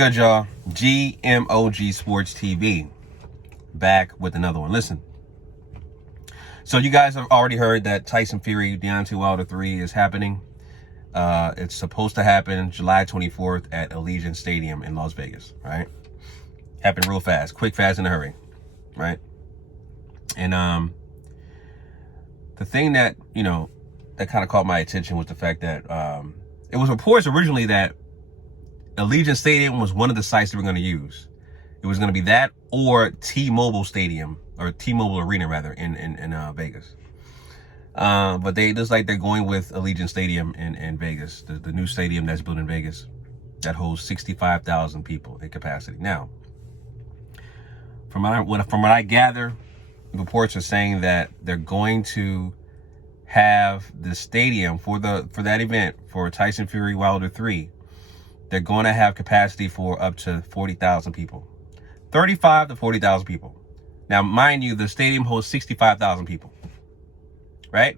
Good, y'all. GMOG Sports TV back with another one. Listen, so you guys have already heard that Tyson Fury Deontay Wilder 3 is happening. It's supposed to happen July 24th at Allegiant Stadium in Las Vegas, right? Happened real fast, quick, fast, in a hurry, right? And the thing that, that kind of caught my attention was the fact that it was reports originally that Allegiant Stadium was one of the sites they were going to use. It was going to be that or T-Mobile Stadium, or T-Mobile Arena rather, in Vegas. But they looks like they're going with Allegiant Stadium in Vegas, the new stadium that's built in Vegas that holds 65,000 people in capacity. Now, from what I gather, reports are saying that they're going to have the stadium for that event for Tyson Fury Wilder 3. They're going to have capacity for up to 40,000 people, 35 to 40,000 people. Now, mind you, the stadium holds 65,000 people, right?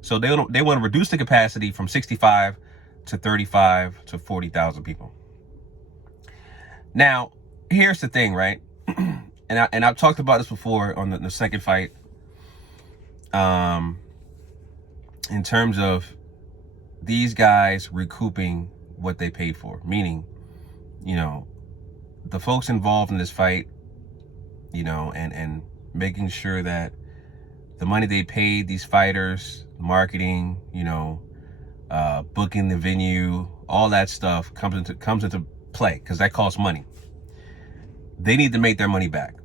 So they want to reduce the capacity from 65 to 35 to 40,000 people. Now, here's the thing, right? And I've talked about this before on the second fight. In terms of these guys recouping what they paid for, meaning, the folks involved in this fight, and making sure that the money they paid these fighters, marketing, booking the venue, all that stuff comes into play, because that costs money. They need to make their money back.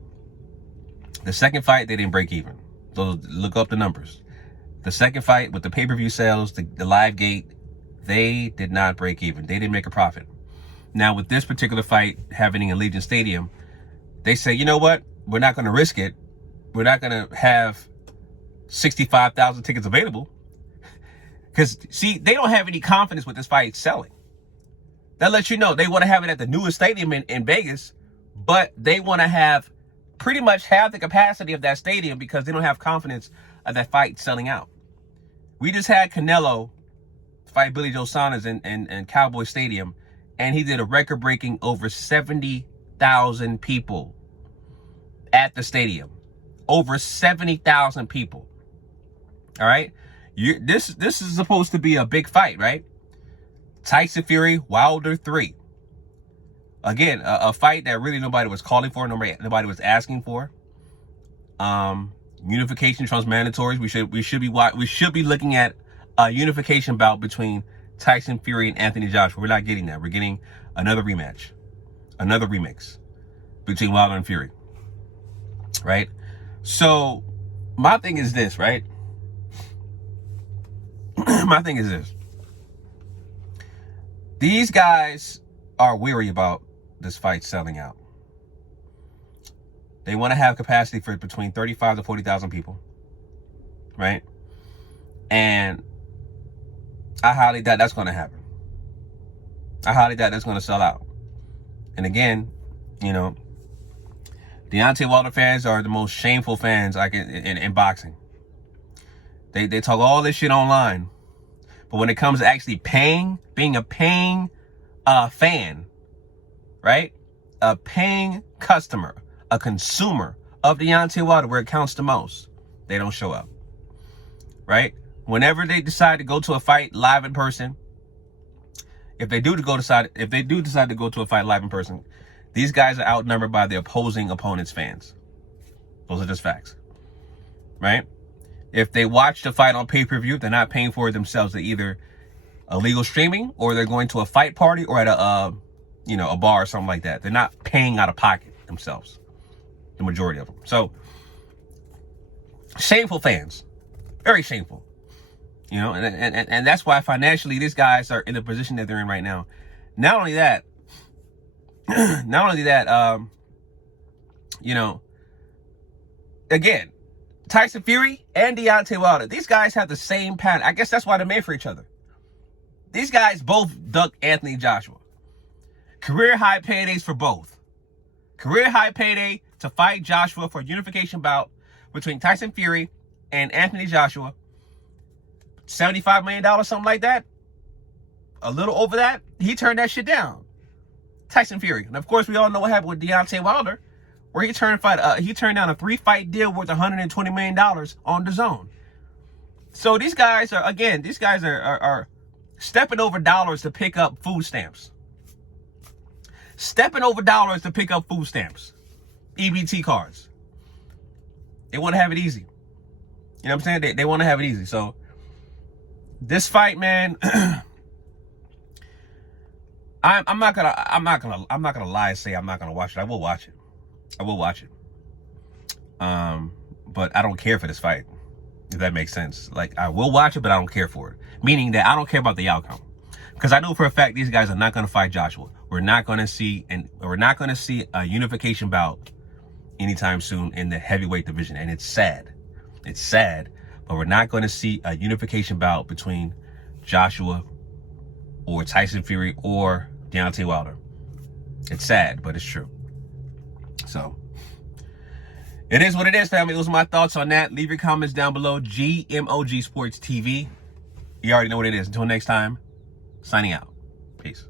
The second fight, they didn't break even. So look up the numbers. The second fight with the pay-per-view sales, the live gate, they did not break even. They didn't make a profit. Now, with this particular fight happening in Allegiant Stadium, they say, you know what? We're not going to risk it. We're not going to have 65,000 tickets available. Because, see, they don't have any confidence with this fight selling. That lets you know they want to have it at the newest stadium in Vegas, but they want to pretty much have the capacity of that stadium because they don't have confidence of that fight selling out. We just had Canelo fight Billy Joe Saunders in Cowboy Stadium, and he did a record-breaking over 70,000 people at the stadium. Over 70,000 people. All right? This is supposed to be a big fight, right? Tyson Fury Wilder 3. Again, a fight that really nobody was calling for, nobody was asking for. Unification trumps mandatories. We should be looking at a unification bout between Tyson Fury and Anthony Joshua. We're not getting that. We're getting another rematch, another remix between Wilder and Fury, right? So my thing is this, right? My thing is this. These guys are weary about this fight selling out. They want to have capacity for between 35 to 40,000 people, right? And I highly doubt that's going to happen. I highly doubt that's going to sell out. And again, Deontay Wilder fans are the most shameful fans in boxing. They talk all this shit online, but when it comes to actually being a paying fan, right? A paying customer, a consumer of Deontay Wilder, where it counts the most, they don't show up, right? Whenever they decide to go to a fight live in person, if they do decide to go to a fight live in person, these guys are outnumbered by the opposing opponent's fans. Those are just facts, right? If they watch the fight on pay-per-view, they're not paying for it themselves. They're either illegal streaming or they're going to a fight party or at a bar or something like that. They're not paying out of pocket themselves, the majority of them. So, shameful fans, very shameful. And that's why financially these guys are in the position that they're in right now. Not only that, again, Tyson Fury and Deontay Wilder, these guys have the same pattern. I guess that's why they're made for each other. These guys both duck Anthony Joshua. Career high paydays for both. Career high payday to fight Joshua for a unification bout between Tyson Fury and Anthony Joshua. $75 million, something like that. A little over that. He turned that shit down. Tyson Fury. And of course, we all know what happened with Deontay Wilder, where he turned down a 3-fight deal worth $120 million on the zone. So these guys are stepping over dollars to pick up food stamps. Stepping over dollars to pick up food stamps. EBT cards. They want to have it easy. You know what I'm saying? They want to have it easy. So this fight, man, I'm not gonna lie and say I'm not gonna watch it. I will watch it. But I don't care for this fight, if that makes sense. Like, I will watch it, but I don't care for it. Meaning that I don't care about the outcome. Because I know for a fact these guys are not gonna fight Joshua. We're not gonna see a unification bout anytime soon in the heavyweight division. And it's sad. It's sad, but we're not gonna see a unification bout between Joshua or Tyson Fury or Deontay Wilder. It's sad, but it's true. So it is what it is, family. Those are my thoughts on that. Leave your comments down below. GMOG Sports TV. You already know what it is. Until next time, signing out. Peace.